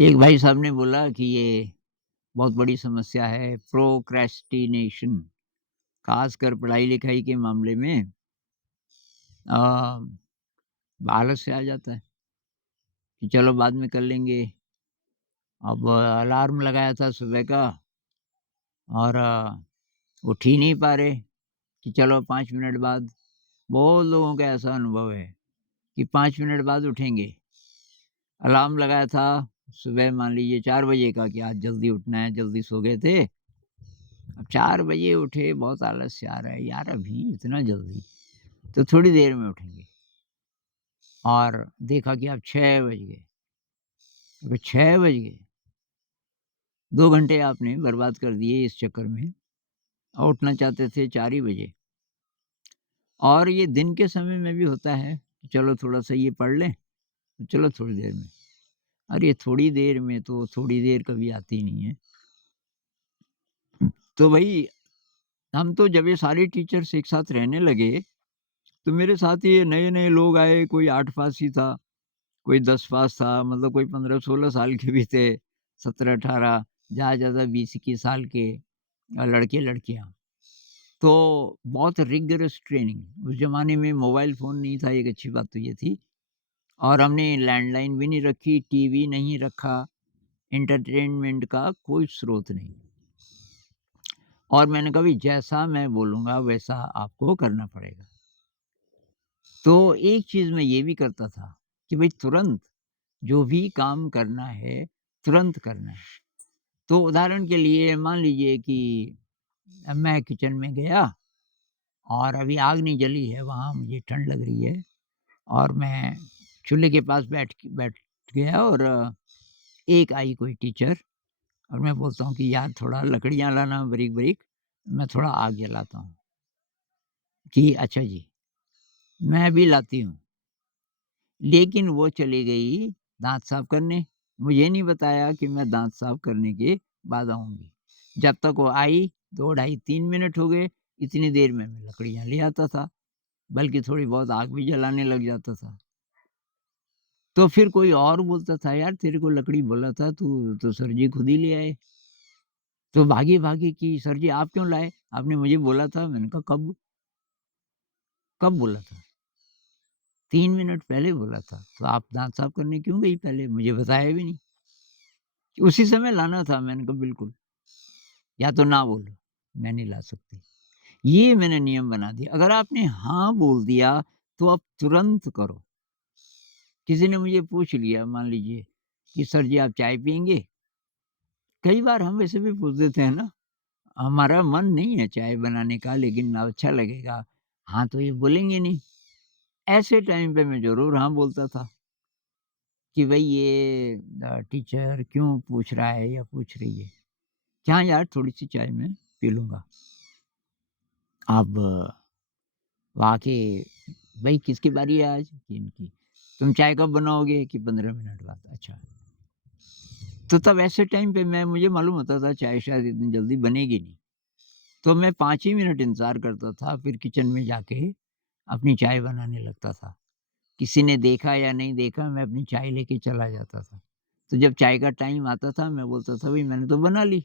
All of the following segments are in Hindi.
एक भाई साहब ने बोला कि ये बहुत बड़ी समस्या है प्रोक्रेस्टिनेशन, खासकर पढ़ाई-लिखाई के मामले में अ, आलस से आ जाता है कि चलो बाद में कर लेंगे। अब अलार्म लगाया था सुबह का और उठ ही नहीं पा रहे कि चलो 5 मिनट बाद। बहुत लोगों का ऐसा अनुभव है कि 5 मिनट बाद उठेंगे। अलार्म लगाया था सुबह मान लीजिए 4 बजे का कि आज जल्दी उठना है, जल्दी सो गए थे। अब 4 बजे उठे, बहुत आलस से आ रहा है, यार अभी इतना जल्दी, तो थोड़ी देर में उठेंगे और देखा कि अब 6 बज गए। अबे 6 बज गए, 2 घंटे आपने बर्बाद कर दिए इस चक्कर में और उठना चाहते थे 4 ही बजे। और ये दिन के समय में भी होता है, कि चलो थोड़ा-सा ये पढ़ लें, तो चलो थोड़ी देर में। अरे थोड़ी देर में तो थोड़ी देर कभी आती नहीं है। तो भई हम तो जब ये सारे टीचर्स एक साथ रहने लगे, तो मेरे साथ ये नए-नए लोग आए, कोई 8 पास ही था, कोई 10 पास था, मतलब कोई 15-16 साल के भी थे, 17-18, ज़्यादा 20-21 साल के लड़के-लड़कियाँ। तो बहुत रिगरस ट्रेनिंग, उस ज़माने में मोबाइल फ़ोन नहीं था, एक अच्छी बात तो ये थी। और हमने लैंडलाइन भी नहीं रखी, टीवी नहीं रखा, एंटरटेनमेंट का कोई स्रोत नहीं। और मैंने कहा, "भई जैसा मैं बोलूँगा वैसा आपको करना पड़ेगा।" तो एक चीज़ मैं ये भी करता था कि भई तुरंत जो भी काम करना है, तुरंत करना है। तो उदाहरण के लिए मान लीजिए कि मैं किचन में गया और अभी आग नहीं जली है, वहाँ मुझे ठंड लग रही है और मैं चूल्हे के पास बैठ गया और एक आई कोई टीचर और मैं बोलता हूँ कि यार थोड़ा लकड़ियाँ लाना बारीक-बारीक, मैं थोड़ा आग जलाता हूँ। कि अच्छा जी, मैं भी लाती हूँ। लेकिन वो चली गई दाँत साफ करने, मुझे नहीं बताया कि मैं दाँत साफ करने के बाद आऊँगी। जब तक वो आई 2 ढाई 3 मिनट हो गए, इतनी देर में मैं लकड़ियाँ ले आता था, बल्कि थोड़ी बहुत आग भी जलाने लग जाता था। तो फिर कोई और बोलता था, "यार तेरे को लकड़ी बोला था, तू तो सर जी खुद ही ले आए।" तो भागी-भागी कि "सर जी आप क्यों लाए? आपने मुझे बोला था।" मैंने कहा, "कब? कब बोला था?" 3 मिनट पहले बोला था, "तो आप दाँत साफ करने क्यों गई पहले? मुझे बताया भी नहीं।" उसी समय लाना था। मैंने कहा, "बिल्कुल, या तो ना बोलो, मैं नहीं ला सकती।" ये मैंने नियम बना दिया। अगर आपने हाँ बोल दिया, तो आप तुरंत करो। किसी ने मुझे पूछ लिया मान लीजिए कि, "सर जी आप चाय पिएँगे?" कई बार हम वैसे भी पूछ देते हैं ना, हमारा मन नहीं है चाय बनाने का लेकिन अच्छा लगेगा। हाँ, तो ये बोलेंगे नहीं। ऐसे टाइम पे मैं ज़रूर हाँ बोलता था कि भई ये टीचर क्यों पूछ रहा है या पूछ रही है? हाँ यार, थोड़ी-सी चाय मैं पी लूँगा। अब वहाँ के भई किसकी बारी है आज? कि इनकी। तुम चाय कब बनाओगे? कि 15 मिनट बाद। अच्छा। तो तब ऐसे टाइम पे मुझे मालूम होता था चाय शायद इतनी जल्दी बनेगी नहीं। तो मैं 5 ही मिनट इंतज़ार करता था, फिर किचन में जाके अपनी चाय बनाने लगता था। किसी ने देखा या नहीं देखा, मैं अपनी चाय लेके चला जाता था। तो जब चाय का टाइम आता था, मैं बोलता था, "भई मैंने तो बना ली।"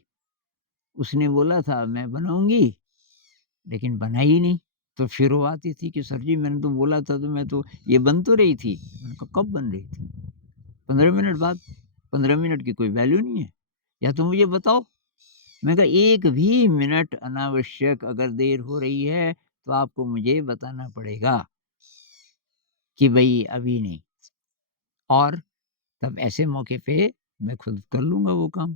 उसने बोला था, "मैं बनाऊँगी।" लेकिन बनाई ही नहीं। तो फिर वो आती थी कि सर जी मैंने तो बोला था, तो मैं तो ये बन तो रही थी। मैंने कहा कब बन रही थी? 15 मिनट बाद। 15 मिनट की कोई वैल्यू नहीं है। या तो मुझे बताओ। मैंने कहा एक भी मिनट अनावश्यक अगर देर हो रही है, तो आपको मुझे बताना पड़ेगा कि भई अभी नहीं। और तब ऐसे मौके पे मैं खुद कर लूँगा वो काम।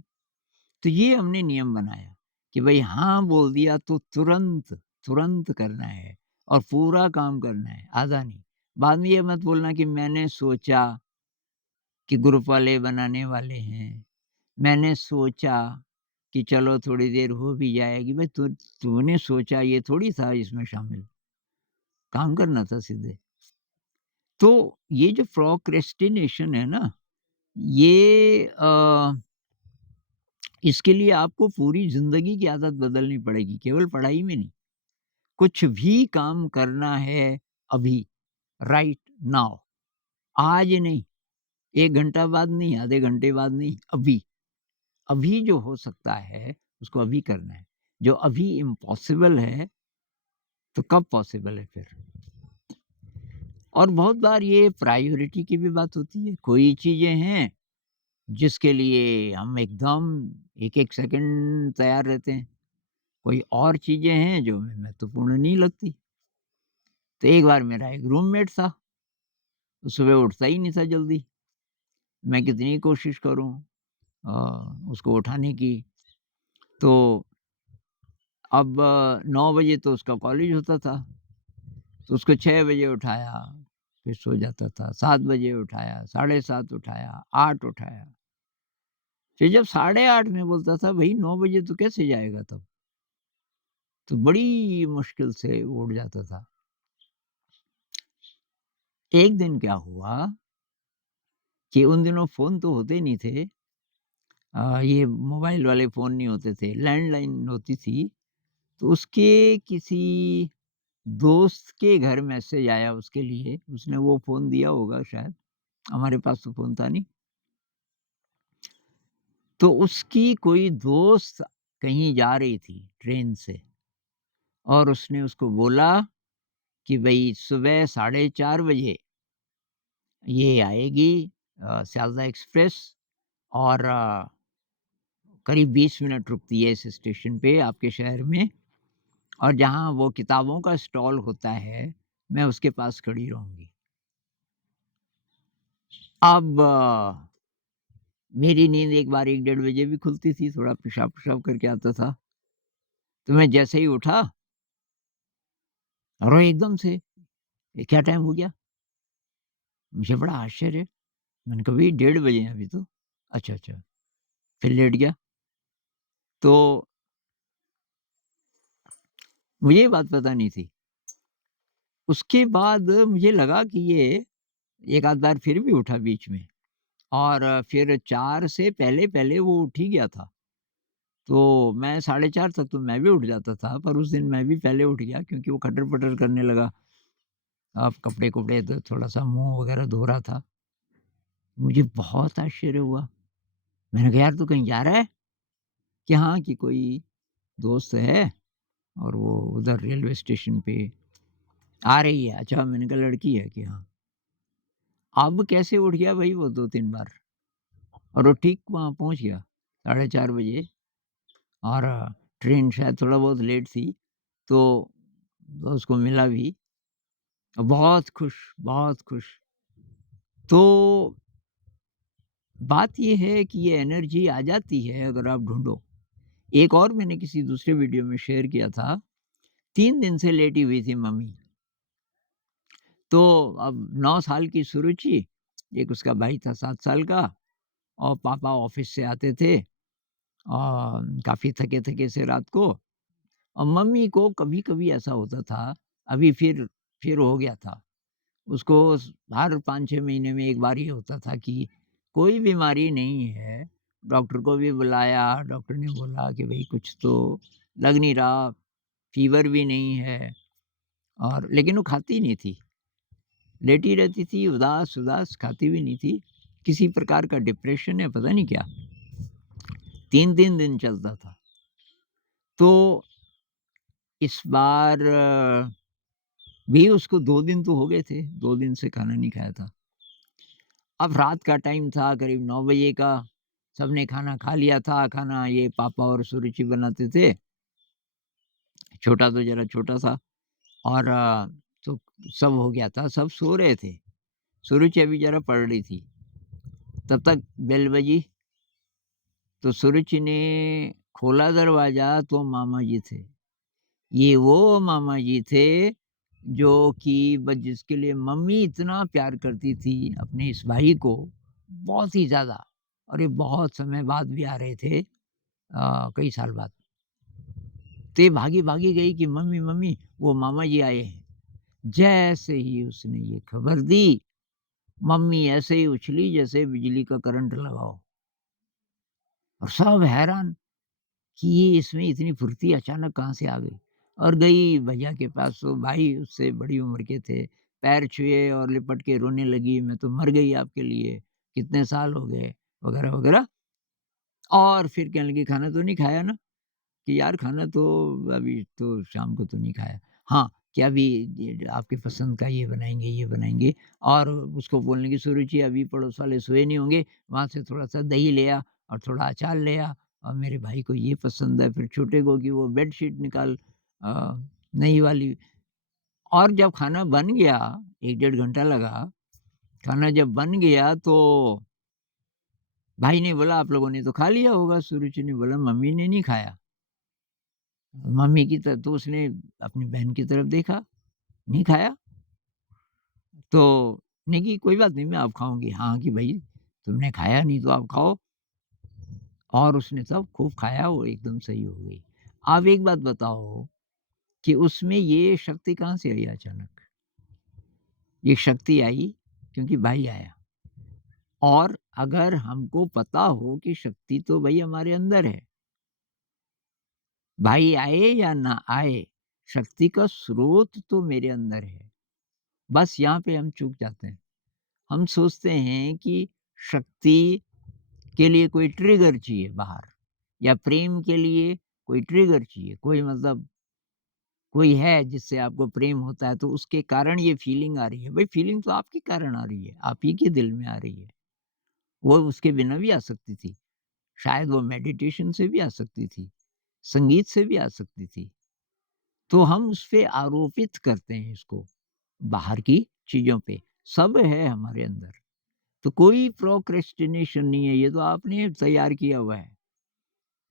तो ये हमने नियम बनाया कि भई हाँ बोल दिया तो तुरंत, तुरंत करना है और पूरा काम करना है, आधा नहीं। बाद में ये मत बोलना कि मैंने सोचा कि ग्रुप वाले बनाने वाले हैं, मैंने सोचा कि चलो थोड़ी देर हो भी जाएगी। भाई तूने सोचा ये थोड़ी था इसमें शामिल, काम करना था सीधे। तो ये जो प्रोक्रेस्टिनेशन है ना, ये इसके लिए आपको पूरी ज़िंदगी की आदत बदलनी पड़ेगी, केवल पढ़ाई में नहीं। कुछ भी काम करना है अभी, राइट नाउ, आज नहीं, 1 घंटा बाद नहीं, आधे घंटे बाद नहीं, अभी। अभी जो हो सकता है, उसको अभी करना है। जो अभी इम्पॉसिबल है, तो कब पॉसिबल है फिर? और बहुत बार ये प्रायोरिटी की भी बात होती है। कोई चीज़ें हैं, जिसके लिए हम एकदम 1-1 सेकंड तैयार रहते हैं। कोई और चीज़ें हैं, जो हमें महत्वपूर्ण नहीं लगती। तो एक बार मेरा एक रूममेट था, वो सुबह उठता ही नहीं था जल्दी। मैं कितनी कोशिश करूँ उसको उठाने की। तो अब 9 बजे तो उसका कॉलेज होता था, तो उसको 6 बजे उठाया, फिर सो जाता था, 7 बजे उठाया, साढ़े 7 उठाया, 8 उठाया। फिर जब साढ़े 8 में बोलता था, भई 9 बजे तो कैसे जाएगा तब? तो बड़ी मुश्किल से वो उठ जाता था। एक दिन क्या हुआ कि उन दिनों फ़ोन तो होते नहीं थे, ये मोबाइल वाले फ़ोन नहीं होते थे, लैंडलाइन होती थी। तो उसके किसी दोस्त के घर मैसेज आया उसके लिए, उसने वो फ़ोन दिया होगा शायद, हमारे पास तो फ़ोन था नहीं। तो उसकी कोई दोस्त कहीं जा रही थी ट्रेन से और उसने उसको बोला कि भई सुबह साढ़े 4 बजे ये आएगी सियालदह एक्सप्रेस और करीब 20 मिनट रुकती है इस स्टेशन पे आपके शहर में और जहाँ वो किताबों का स्टॉल होता है, मैं उसके पास खड़ी रहूँगी। अब मेरी नींद एक बार 1 डेढ़ बजे भी खुलती थी, थोड़ा पेशाब-वुशाब करके आता था। तो मैं जैसे ही उठा और वो एकदम से, "ये क्या टाइम हो गया?" मुझे बड़ा आश्चर्य, मैंने कहा, "भई 1:30 बजे हैं अभी तो।" "अच्छा, अच्छा।" फिर लेट गया। तो मुझे ये बात पता नहीं थी। उसके बाद मुझे लगा कि ये एक आध बार फिर भी उठा बीच में और फिर 4 से पहले-पहले वो उठ ही गया था। तो मैं साढ़े 4 तक तो मैं भी उठ जाता था, पर उस दिन मैं भी पहले उठ गया क्योंकि वो खटर-पटर करने लगा। अब कपड़े-कुपड़े तो थोड़ा-सा मुँह वगैरह धो रहा था। मुझे बहुत आश्चर्य हुआ। मैंने कहा, "यार तू कहीं जा रहा है?" कि हाँ, कि कोई दोस्त है और वो उधर रेलवे स्टेशन पे आ रही है। अच्छा, मैंने कहा लड़की है कि हाँ। अब कैसे उठ गया भई वो 2-3 बार और वो ठीक वहाँ पहुँच गया, साढ़े 4 बजे और ट्रेन शायद थोड़ा बहुत लेट थी, तो उसको मिला भी। बहुत खुश, बहुत खुश। तो बात ये है कि ये एनर्जी आ जाती है अगर आप ढूँढो। एक और मैंने किसी दूसरे वीडियो में शेयर किया था, 3 दिन से लेटी हुई थी मम्मी। तो अब 9 साल की सुरुचि, एक उसका भाई था 7 साल का और पापा ऑफ़िस से आते थे काफ़ी थके-थके से रात को और मम्मी को कभी-कभी ऐसा होता था, अभी फिर हो गया था। उसको हर 5-6 महीने में एक बार ये होता था कि कोई बीमारी नहीं है, डॉक्टर को भी बुलाया, डॉक्टर ने बोला कि भई कुछ तो लग नहीं रहा, फ़ीवर भी नहीं है और लेकिन वो खाती नहीं थी। लेटी रहती थी, उदास-उदास, खाती भी नहीं थी। किसी प्रकार का डिप्रेशन है, पता नहीं क्या। 3-3 दिन चलता था। तो इस बार भी उसको 2 दिन तो हो गए थे, 2 दिन से खाना नहीं खाया था। अब रात का टाइम था करीब 9 बजे का, सबने खाना खा लिया था, खाना ये पापा और सुरुचि बनाते थे, छोटा तो ज़रा छोटा था और तो सब हो गया था, सब सो रहे थे। सुरुचि अभी ज़रा पढ़ रही थी, तब तक बेल बजी, तो सुरुचि ने खोला दरवाज़ा तो मामा जी थे। ये वो मामा जी थे जो कि ब जिसके लिए मम्मी इतना प्यार करती थी अपने इस भाई को, बहुत ही ज़्यादा और ये बहुत समय बाद भी आ रहे थे कई साल बाद। तो ये भागी-भागी गई कि मम्मी, मम्मी वो मामा जी आए हैं। जैसे ही उसने ये खबर दी, मम्मी ऐसे ही उछली जैसे बिजली का करंट लगा हो और सब हैरान कि ये इसमें इतनी फुर्ती अचानक कहाँ से आ गई? और गई भैया के पास, तो भाई उससे बड़ी उम्र के थे, पैर छुए और लिपट के रोने लगी, मैं तो मर गई आपके लिए, कितने साल हो गए, वगैरह, वगैरह। और फिर कहने लगी, "खाना तो नहीं खाया ना?" कि यार खाना तो अभी तो शाम को तो नहीं खाया। हाँ, कि अभी ये आपकी पसंद का ये बनाएँगे और उसको बोलने की सुरुचि अभी पड़ोस वाले सोए नहीं होंगे, वहाँ से थोड़ा-सा दही ले आ और थोड़ा अचार ले आ और मेरे भाई को ये पसंद है, फिर छोटे को कि वो बेडशीट निकाल अ, नई वाली। और जब खाना बन गया, 1 डेढ़ घंटा लगा, खाना जब बन गया तो भाई ने बोला, "आप लोगों ने तो खा लिया होगा?" सुरुचि ने बोला, "मम्मी ने नहीं खाया।" मम्मी की तो उसने अपनी बहन की तरफ देखा, नहीं खाया? तो ने कि कोई बात नहीं मैं अब खाऊँगी। हाँ, कि भई तुमने खाया नहीं तो आप खाओ और उसने तब खूब खाया वो एकदम सही हो गई। आप एक बात बताओ कि उसमें ये शक्ति कहाँ से आई अचानक? ये शक्ति आई क्योंकि भाई आया और अगर हमको पता हो कि शक्ति तो भई हमारे अंदर है, भाई आए या ना आए, शक्ति का स्रोत तो मेरे अंदर है। बस यहाँ पे हम चूक जाते हैं। हम सोचते हैं कि शक्ति के लिए कोई ट्रिगर चाहिए बाहर या प्रेम के लिए कोई ट्रिगर चाहिए, कोई मतलब कोई है जिससे आपको प्रेम होता है तो उसके कारण ये फीलिंग आ रही है। भाई फीलिंग तो आपके कारण आ रही है, आप ही के दिल में आ रही है। वो उसके बिना भी आ सकती थी। शायद वो मेडिटेशन से भी आ सकती थी, संगीत से भी आ सकती थी। तो हम उस पे आरोपित करते हैं इसको, बाहर की चीज़ों पे। सब है हमारे अंदर। तो कोई प्रोक्रेस्टिनेशन नहीं है, ये तो आपने तैयार किया हुआ है।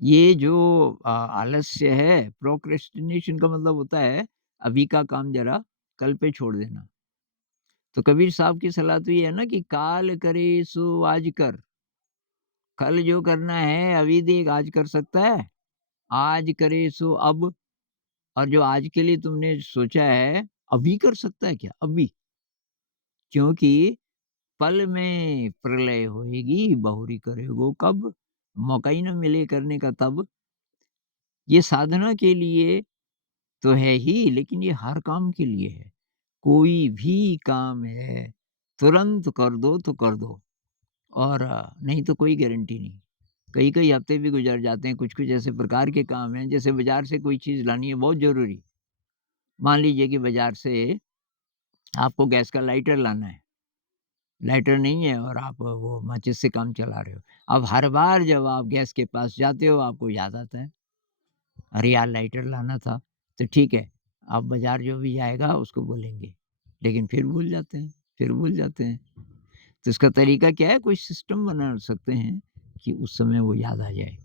ये जो आलस्य है, प्रोक्रेस्टिनेशन का मतलब होता है, अभी का काम ज़रा कल पे छोड़ देना। तो कबीर साहब की सलाह तो ये है ना कि काल करे सो आज कर, कल जो करना है अभी देख आज कर सकता है? आज करे सो अब और जो आज के लिए तुमने सोचा है, अभी कर सकता है क्या? अभी। क्योंकि पल में प्रलय होएगी, बहुरी करेगो कब? मौका ही ना मिले करने का तब। ये साधना के लिए तो है ही, लेकिन ये हर काम के लिए है। कोई भी काम है, तुरंत कर दो तो कर दो और नहीं तो कोई गारंटी नहीं। कई-कई हफ्ते भी गुज़र जाते हैं, कुछ-कुछ ऐसे प्रकार के काम हैं, जैसे बाज़ार से कोई चीज़ लानी है बहुत ज़रूरी। मान लीजिए कि बाज़ार से आपको गैस का लाइटर लाना है, लाइटर नहीं है और आप वो माचिस से काम चला रहे हो। अब हर बार जब आप गैस के पास जाते हो, आपको याद आता है, "अरे यार! लाइटर लाना था।" तो ठीक है, अब बाज़ार जो भी जाएगा उसको बोलेंगे, लेकिन फिर भूल जाते हैं, फिर भूल जाते हैं। तो इसका तरीका क्या है? कोई सिस्टम बना सकते हैं कि उस समय वो याद आ जाए।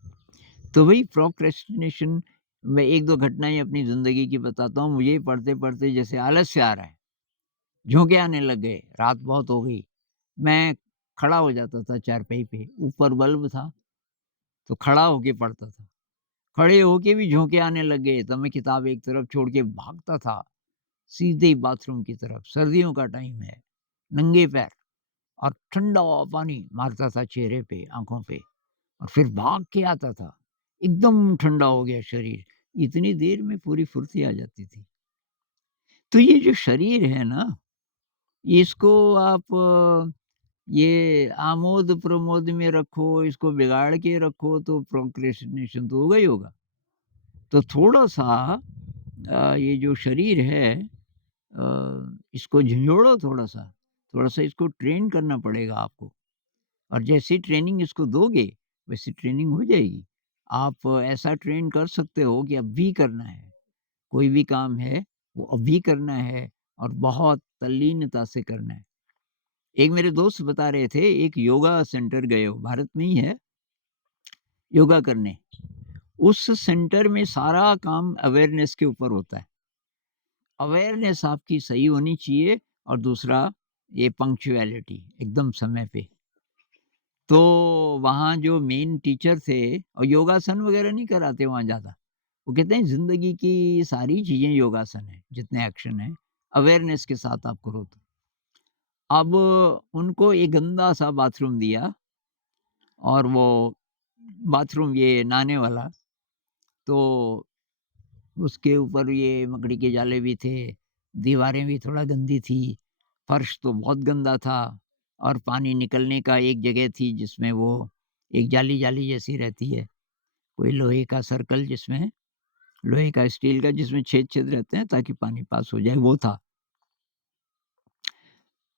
तो वही प्रोक्रेस्टिनेशन मैं 1-2 घटनाएँ अपनी ज़िंदगी की बताता हूँ। मुझे पढ़ते-पढ़ते जैसे आलस्य आ रहा है, झोंके आने लग गए, रात बहुत हो गई। मैं खड़ा हो जाता था चारपाई पे, ऊपर बल्ब था, तो खड़ा होके पढ़ता था। खड़े होके भी झोंके आने लग गए, तो मैं किताब एक तरफ छोड़ के भागता था, सीधे ही बाथरूम की तरफ। सर्दियों का टाइम है, नंगे पैर और ठंडा पानी मारता था चेहरे पे, आँखों पे और फिर भाग के आता था। एकदम ठंडा हो गया शरीर, इतनी देर में पूरी फुर्ती आ जाती थी। तो ये जो शरीर है ना, इसको आप ये आमोद-प्रमोद में रखो, इसको बिगाड़ के रखो तो प्रोक्रेस्टिनेशन तो होगा ही होगा। तो थोड़ा-सा ये जो शरीर है इसको झिंझोड़ो थोड़ा-सा, थोड़ा-सा इसको ट्रेन करना पड़ेगा आपको और जैसी ट्रेनिंग इसको दोगे, वैसी ट्रेनिंग हो जाएगी। आप ऐसा ट्रेन कर सकते हो कि अभी करना है, कोई भी काम है, वो अभी करना है और बहुत तल्लीनता से करना है। एक मेरे दोस्त बता रहे थे, एक योगा सेंटर गए हो, भारत में ही है, योगा करने। उस सेंटर में सारा काम अवेयरनेस के ऊपर होता है। अवेयरनेस आपकी सही होनी चाहिए और दूसरा ये पंक्चुअलिटी एकदम समय पे। तो वहाँ जो मेन टीचर थे और योगासन वगैरह नहीं कराते वहाँ ज़्यादा। वो कहते हैं ज़िंदगी की सारी चीज़ें योगासन है, जितने एक्शन हैं, अवेयरनेस के साथ आप करो तो। अब उनको एक गंदा-सा बाथरूम दिया और वो बाथरूम ये नहाने वाला, तो उसके ऊपर ये मकड़ी के जाले भी थे, दीवारें भी थोड़ा गंदी थी, फर्श तो बहुत गंदा था। और पानी निकलने का एक जगह थी जिसमें वो एक जाली-जाली जैसी रहती है, कोई लोहे का सर्कल जिसमें लोहे का, स्टील का जिसमें छेद-छेद रहते हैं ताकि पानी पास हो जाए, वो था।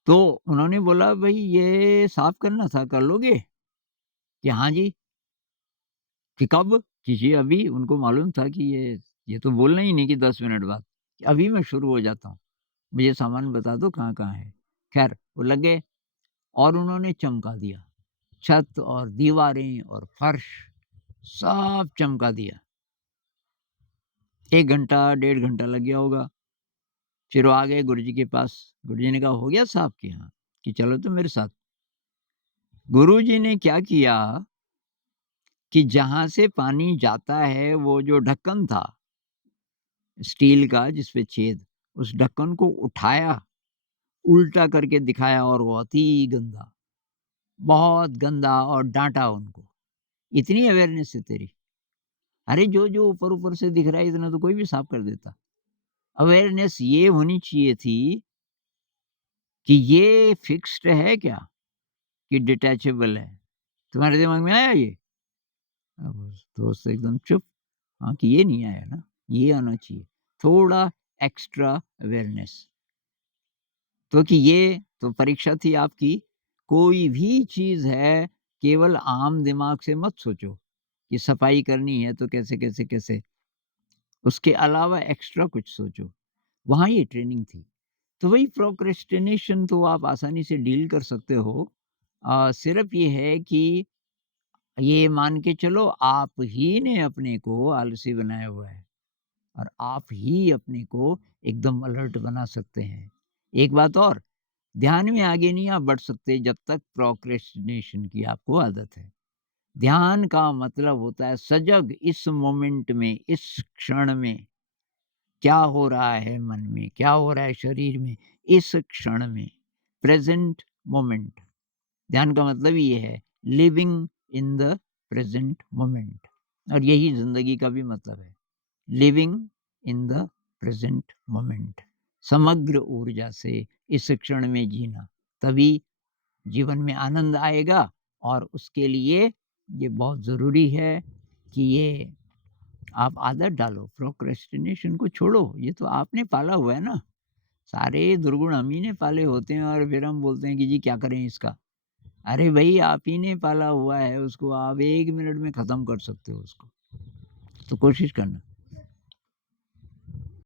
तो उन्होंने बोला, "भई ये साफ करना था, कर लोगे?" कि "हाँ जी।" कि "कब?" कि "जी अभी।" उनको मालूम था कि ये तो बोलना ही नहीं कि 10 मिनट बाद, कि "अभी मैं शुरू हो जाता हूँ, मुझे सामान बता दो कहाँ-कहाँ है।" ख़ैर वो लग गए और उन्होंने चमका दिया। छत और दीवारें और फर्श सब चमका दिया। 1 घंटा, डेढ़ घंटा लग गया होगा। फिर वो आ गए गुरुजी के पास। गुरुजी ने कहा, "हो गया साहब?" कि "हाँ।" कि "चलो तो मेरे साथ।" गुरुजी ने क्या किया कि जहाँ से पानी जाता है वो जो ढक्कन था स्टील का जिस पे छेद, उस ढक्कन को उठाया, उल्टा करके दिखाया और वो अति गंदा, बहुत गंदा और डाँटा उनको। "इतनी अवेयरनेस है तेरी? अरे जो-जो ऊपर-ऊपर से दिख रहा है इतना तो कोई भी साफ कर देता।" अवेयरनेस ये होनी चाहिए थी कि ये फिक्स्ड है क्या कि डिटैचेबल है? तुम्हारे दिमाग में आया ये? अब उस दोस्त एकदम चुप। हाँ, कि ये नहीं आया ना, ये आना चाहिए। थोड़ा एक्स्ट्रा अवेयरनेस। तो कि ये तो परीक्षा थी आपकी, कोई भी चीज़ है, केवल आम दिमाग से मत सोचो कि सफाई करनी है तो कैसे, कैसे, कैसे। उसके अलावा एक्स्ट्रा कुछ सोचो। वहाँ ये ट्रेनिंग थी। तो वही प्रोक्रेस्टिनेशन तो आप आसानी से डील कर सकते हो। सिर्फ़ ये है कि ये मान के चलो आप ही ने अपने को आलसी बनाया हुआ है और आप ही अपने को एकदम अलर्ट बना सकते हैं। एक बात और, ध्यान में आगे नहीं आप बढ़ सकते जब तक प्रोक्रेस्टिनेशन की आपको आदत है। ध्यान का मतलब होता है सजग इस मोमेंट में, इस क्षण में क्या हो रहा है मन में, क्या हो रहा है शरीर में, इस क्षण में, प्रेज़ेंट मोमेंट। ध्यान का मतलब ये है living in the present moment और यही ज़िंदगी का भी मतलब है। Living in the present moment. समग्र ऊर्जा से इस क्षण में जीना, तभी जीवन में आनंद आएगा और उसके लिए ये बहुत ज़रूरी है कि ये आप आदत डालो, प्रोक्रेस्टिनेशन को छोड़ो, ये तो आपने पाला हुआ है ना। सारे दुर्गुण हम ही ने पाले होते हैं और फिर हम बोलते हैं कि जी क्या करें इसका? अरे भई आप ही ने पाला हुआ है उसको, आप 1 मिनट में ख़त्म कर सकते हो उसको, तो कोशिश करना।